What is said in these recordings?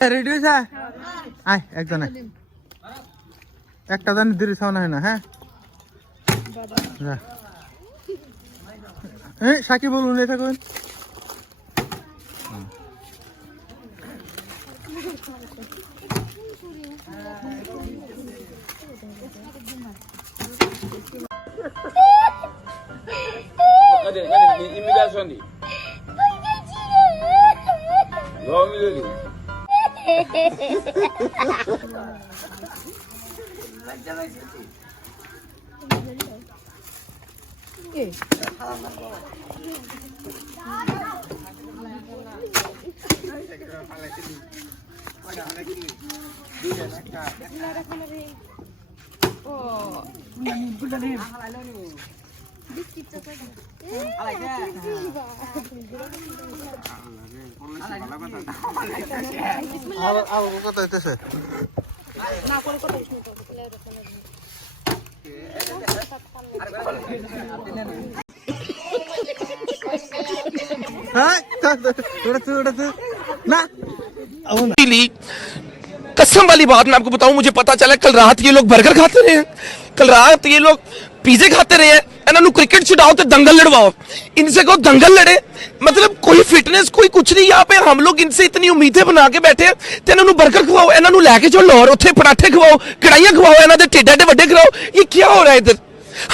Ready হয়েছে? আয় একজনে একটা জানি দেরি ছাওয়া হয় না। হ্যাঁ সাকিব বলুন এটা করুন। Imigração de. Vamos ver. कसम वाली बात मैं आपको बताऊं, मुझे पता चला कल रात ये लोग बर्गर खाते रहे हैं, कल रात ये लोग पिज्जे खाते रहे हैं। इन्होंने क्रिकेट छुड़ाओ तो दंगल लड़वाओ, इनसे कहो दंगल लड़े। मतलब कोई फिटनेस कोई कुछ नहीं। यहाँ पे हम लोग इनसे इतनी उम्मीदें बना के बैठे हैं। तो इन्होंने बर्गर खवाओ, इन्होंने लैके चलो लाहौर उत्थे पराठे खवाओ, कढ़ाइयां खवाओ, इन्होंने टेढ़े टेढ़े वड्डे खवाओ। ये क्या हो रहा है इधर?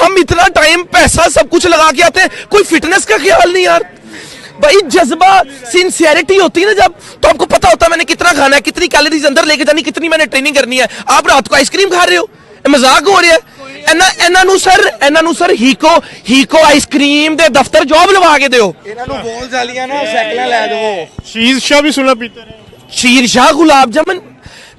हम इतना टाइम पैसा सब कुछ लगा के आते हैं, कोई फिटनेस का ख्याल नहीं यार। भाई जज्बा सिंसियरिटी होती है ना जब, तो आपको पता होता है मैंने कितना खाना है, कितनी कैलोरीज अंदर लेके जानी, कितनी मैंने ट्रेनिंग करनी है। आप रात को आइसक्रीम खा रहे हो, मजाक हो रहा है। ਇਹਨਾਂ ਨੂੰ ਸਰ ਹੀਕੋ ਆਈਸਕ੍ਰੀਮ ਦੇ ਦਫ਼ਤਰ ਜੌਬ ਲਵਾ ਕੇ ਦਿਓ। ਇਹਨਾਂ ਨੂੰ ਬੋਲ ਜਾਲੀਆਂ ਨਾ ਸਾਈਕਲਾਂ ਲੈ ਦਿਓ। शीर शाह भी सुना पीते रहे। शीर शाह गुलाब जामुन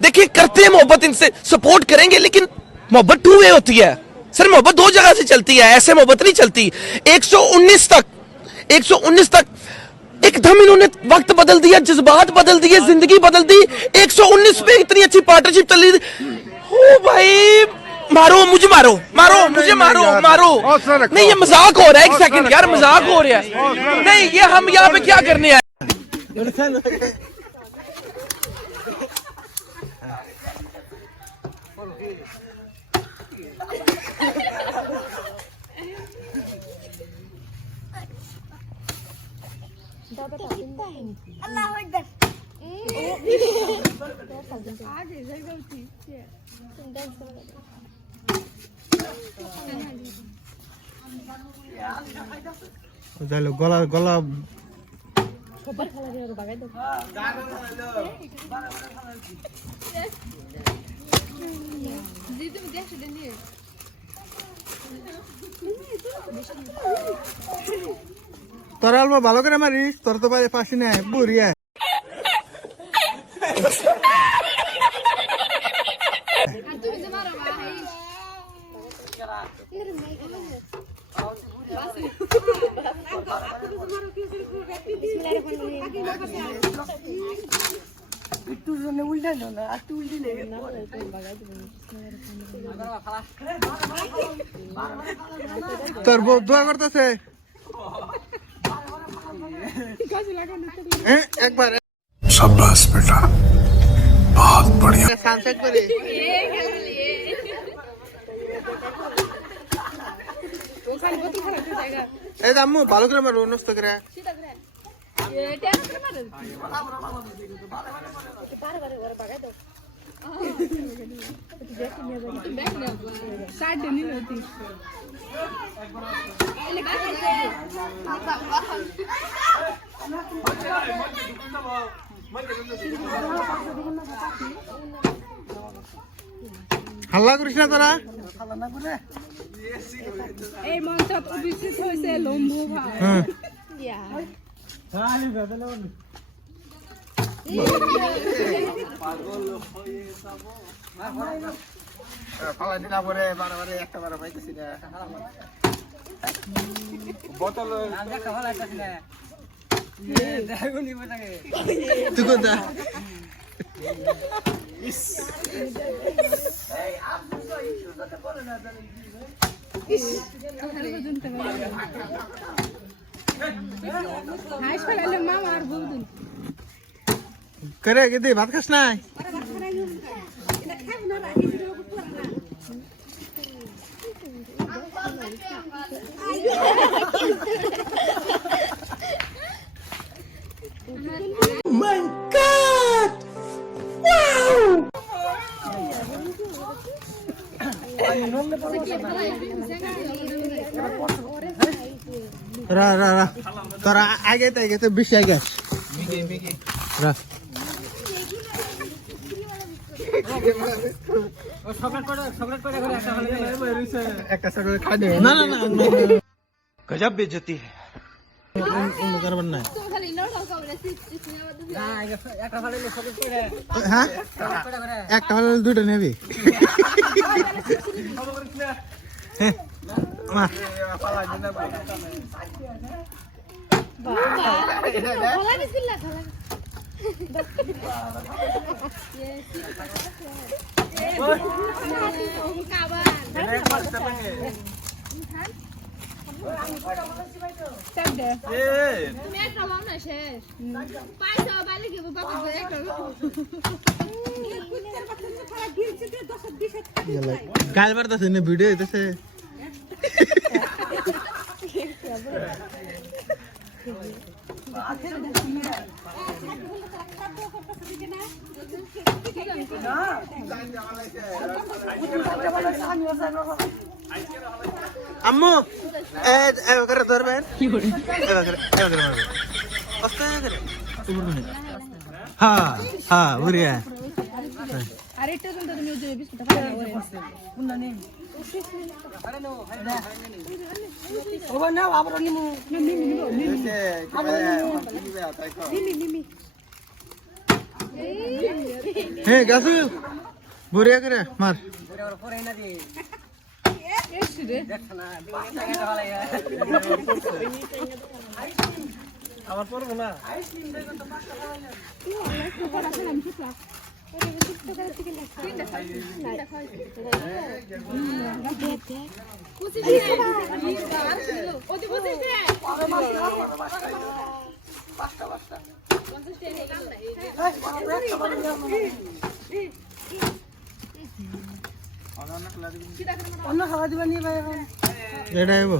देखिए करते हैं मोहब्बत, इनसे सपोर्ट करेंगे, लेकिन मोहब्बत टू वे होती है सर। मोहब्बत दो जगह से चलती है, ऐसे मोहब्बत नहीं चलती। 119 तक एकदम इन्होंने वक्त बदल दिया, जज्बात बदल दिए, जिंदगी बदल दी। 119 पे इतनी अच्छी पार्टनरशिप चल रही थी। ओ भाई मारो मुझे, मारो मुझे, मारो नहीं ये मजाक हो रहा है। एक सेकंड यार, मजाक हो रहा है। नहीं ये हम यहाँ पे क्या करने आए? গলা গলা তোরা অল্প ভালো করে মারিস, তোর তো বাইরে পাশে নেই বুড়িয়া। তোর বউ দোয়া করতেছে একবার। शाबाश बेटा, बहुत बढ़िया। সানসেট করে এই আম্মু ভালো করে মারো, নষ্ট করে হাল্লা করিস না তোরা। এই মঞ্চত উপস্থিত হয়েছে লম্বু ভাই। বোতল তুই কোনটা হাইস ফেলালে মা আর বউদিন করে কি দে ভাত খাস নাই রা রা রা তোরা আগে তো বেশি আগে রা একটা সাইড খা দে না না না गजब बेइज्जती है অন্য কারবার নাই তো খালি লড়াও করে হ্যাঁ একটা হলে দুটো নেবি হ্যাঁ মা গলা বিসমিল্লাহ গলা তুমি একটা লাও না শেষ পয়সা বাইরে কি বাবা একটা গাল বাড়তাছে না ভিডিও হইতেছে আম্মু এবার ধরবেন কি করে এবার মারবেন আস্তে করে হ্যাঁ হ্যাঁ বুড়িয়া আরেকটা কিন্তু তুমি ওই যে বিস্কুটটা খাওয়া হ্যাঁ গাছু বুড়িয়া করে মার আমার পড়বো না অন্য খাওয়া দিবা নি ভাই এখন এটা আইব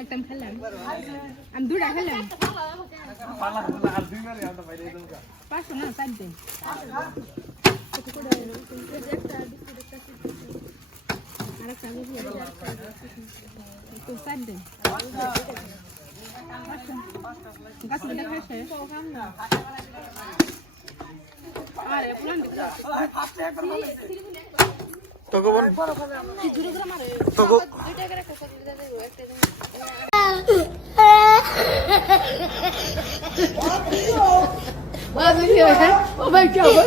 একদম খেলাম আমি দুটা খেলাম পাঁচশো না 4 দিন তো 4 দিন তোকে বল তোকে Oh my God!